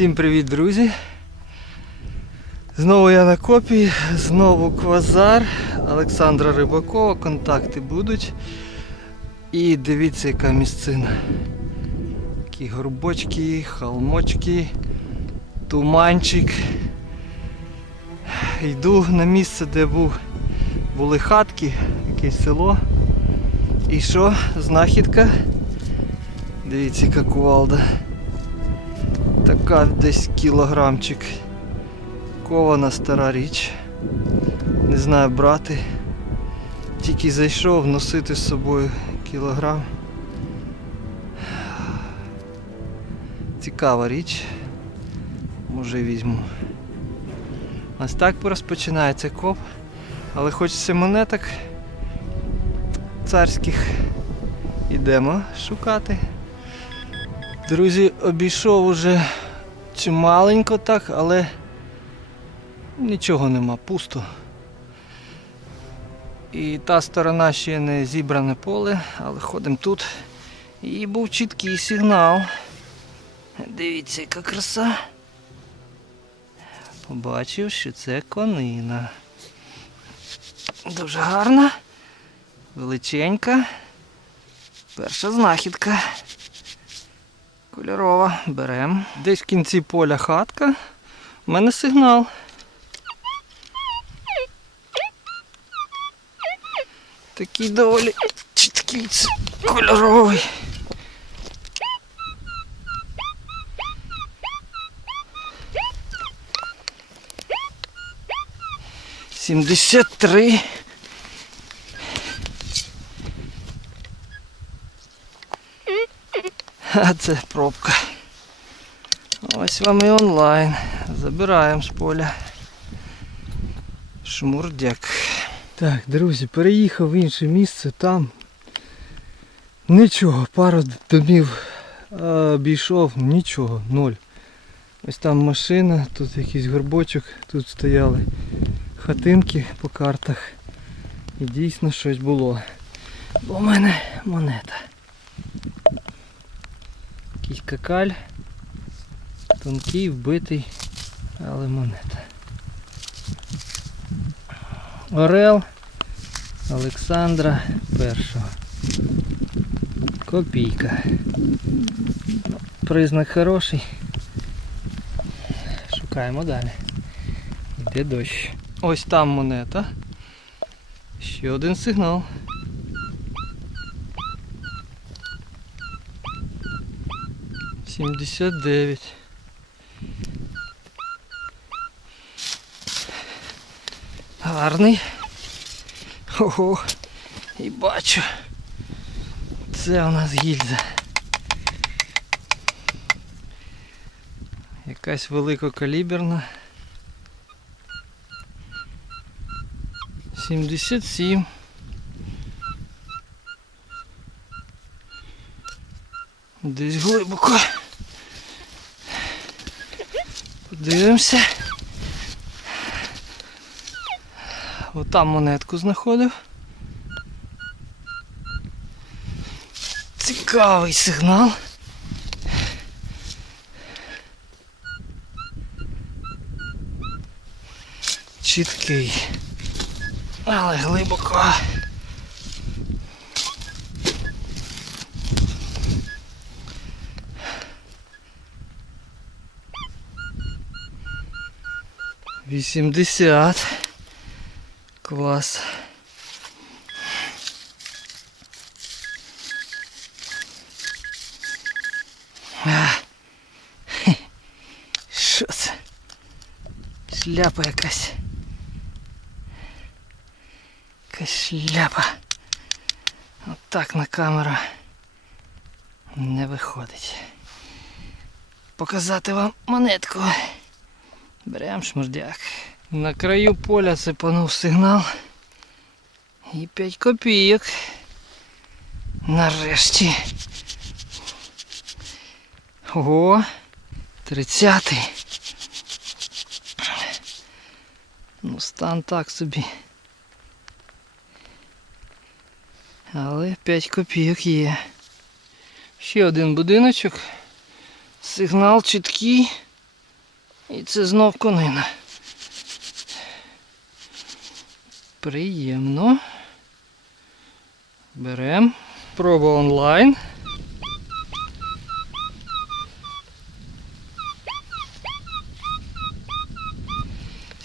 Всім привіт, друзі! Знову я на копії, знову квазар Олександра Рибакова, контакти будуть. І дивіться, яка місцина. Такі горбочки, холмочки, туманчик. Йду на місце, де був, були хатки, якесь село. І що? Знахідка. Дивіться, яка кувалда. Така десь кілограмчик. Кована стара річ. Не знаю брати. Тільки зайшов носити з собою кілограм. Цікава річ. Може візьму. Ось так розпочинається коп. Але хочеться монеток царських. Ідемо шукати. Друзі, обійшов уже чималенько так, але нічого нема, пусто. І та сторона ще не зібране поле, але ходимо тут. І був чіткий сигнал. Дивіться, яка краса. Побачив, що це конина. Дуже гарна, величенька. Перша знахідка. Кольорова. Берем. Десь в кінці поля хатка. У мене сигнал. Такий доволі чіткий кольоровий. Сімдесят три. А це пробка. Ось вам і онлайн. Забираємо з поля. Шмурдяк. Так, друзі, переїхав в інше місце, там нічого, пару домів обійшов, нічого, ноль. Ось там машина, тут якийсь горбочок, тут стояли хатинки по картах. І дійсно щось було. Бо в мене монета. Якийсь какаль. Тонкий, вбитий, але монета. Орел Олександра першого. Копійка. Признак хороший. Шукаємо далі. Йде дощ. Ось там монета. Ще один сигнал. Сімдесят дев'ять. Гарний. Ого. І бачу. Це у нас гільза. Якась великокаліберна. 77. Десь глибоко. Подивимося. Отам монетку знаходив. Цікавий сигнал. Чіткий. Але глибоко. Вісімдесят. Клас. А. Хе. Що це? Шляпа якась. Якась шляпа. Отак на камеру не виходить. Показати вам монетку. Берем шмурдяк. На краю поля сипанув сигнал. І 5 копійок. Нарешті. Ого, 30. Ну, стан так собі. Але 5 копійок є. Ще один будиночок. Сигнал чіткий. І це знов конина. Приємно. Берем. Проба онлайн.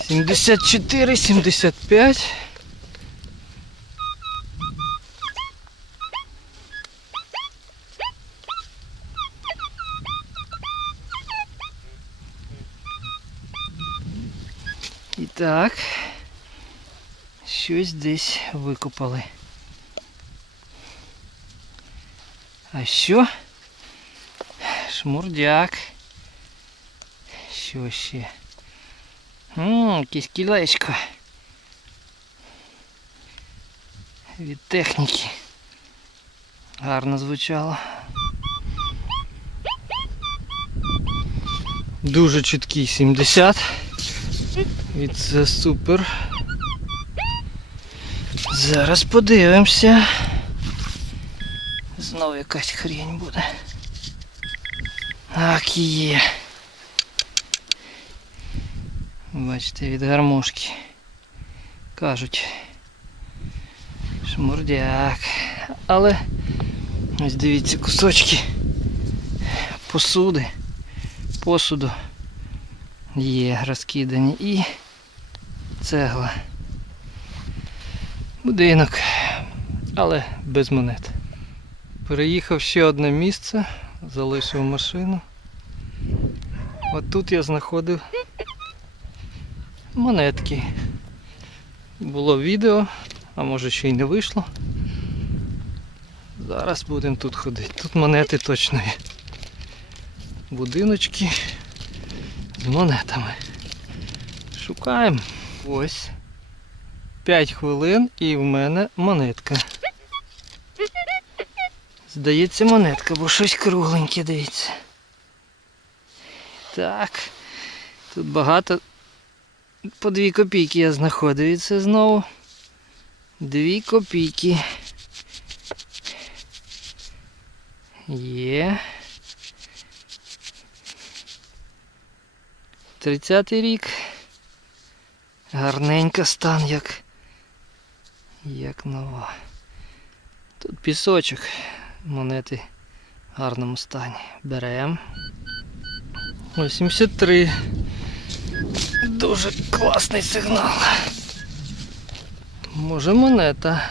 Сімдесят чотири, сімдесят п'ять. Так, щось десь викопали. А що? Шмурдяк. Що ще? Ммм, якесь кілечко. Від техніки. Гарно звучало. Дуже чіткий 70. І це супер. Зараз подивимося. Знову якась хрень буде. Так є. Бачите, від гармошки. Кажуть. Шмурдяк. Але ось дивіться кусочки посуди, посуду є розкидані і цегла. Будинок, але без монет. Переїхав ще одне місце, залишив машину. От тут я знаходив монетки. Було відео, а може ще й не вийшло. Зараз будемо тут ходити. Тут монети точно є. Будиночки з монетами. Шукаємо. Ось. 5 хвилин і в мене монетка. Здається, монетка, бо щось кругленьке, дивіться. Так. Тут багато. По 2 копійки я знаходив і це знову. 2 копійки. Є. 30-й рік. Гарненька стан, як, як нова. Тут пісочок, монети в гарному стані. Берем. 83. Дуже класний сигнал. Може монета.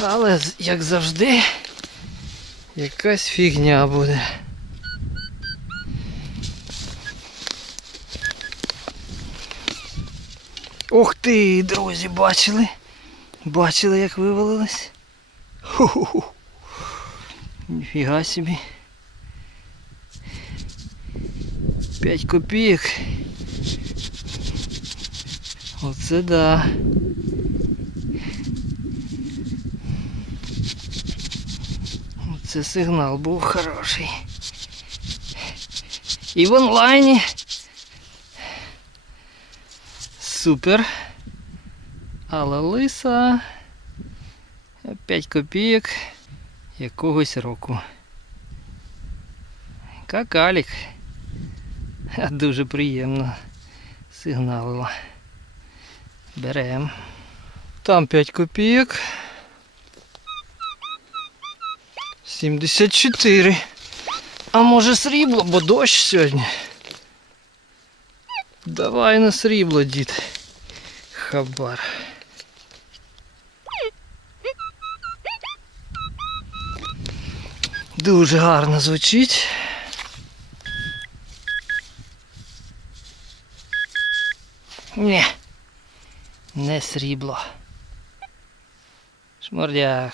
Але як завжди, якась фігня буде. Ух ти, друзі, бачили? Бачили, як вивалилось? Ху-ху-ху. Ніфіга собі. 5 копійок. Оце да. Оце сигнал був хороший. І в онлайні. Супер. Але лиса 5 копійок якогось року. Какалік. Дуже приємно сигналило. Берем. Там 5 копійок. 74. А може срібло, бо дощ сьогодні. Давай на срібло, дід. Хабар. Дуже гарно звучить. Ні. Не срібло. Шмордяк.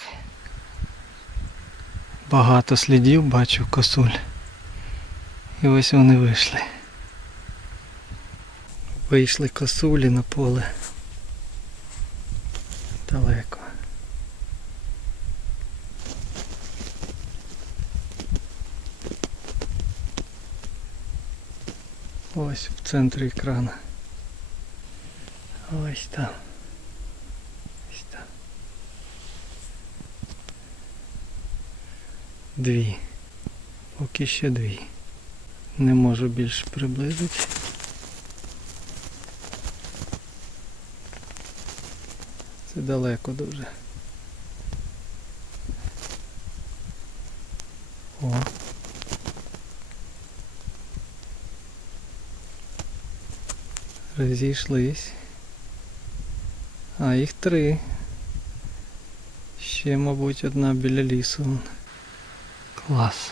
Багато слідів бачу косуль. І ось вони вийшли. Вийшли косулі на поле. Далеко. Ось в центрі екрану. Ось там. Ось там. Дві. Поки ще дві. Не можу більше приблизити. Це далеко дуже. О. Розійшлись. А, їх три. Ще, мабуть, одна біля лісу. Клас.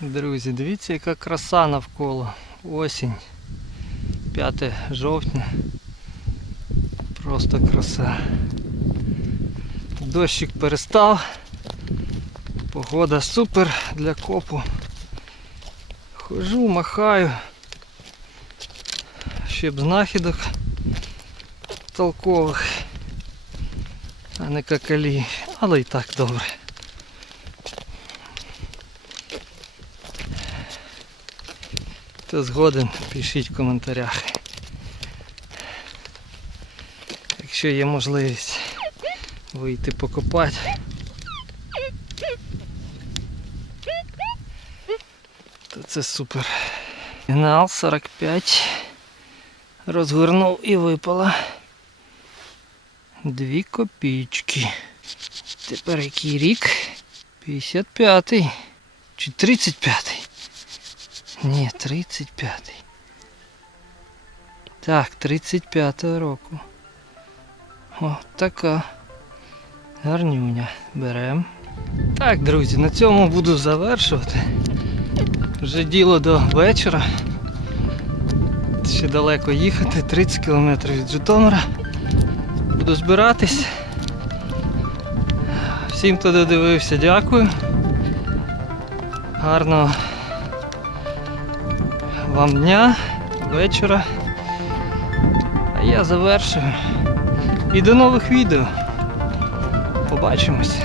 Друзі, дивіться, яка краса навколо. Осінь. 5 жовтня. Просто краса. Дощик перестав. Погода супер для копу. Хожу, махаю. Ще б знахідок толкових, а не какалі. Але і так добре. Хто згоден, пишіть в коментарях. Якщо є можливість вийти покопати. То це супер. Сигнал 45. Розгорнув і випала. Дві копійки. Тепер який рік? 55-й. Чи 35-й? Ні, 35-й. Так, 35-го року. О, така гарнюня. Берем. Так, друзі, на цьому буду завершувати. Вже діло до вечора. Ще далеко їхати, 30 км від Житомира. Буду збиратись. Всім, хто додивився, дякую. Гарного вам дня, вечора. А я завершую. І до нових відео. Побачимось.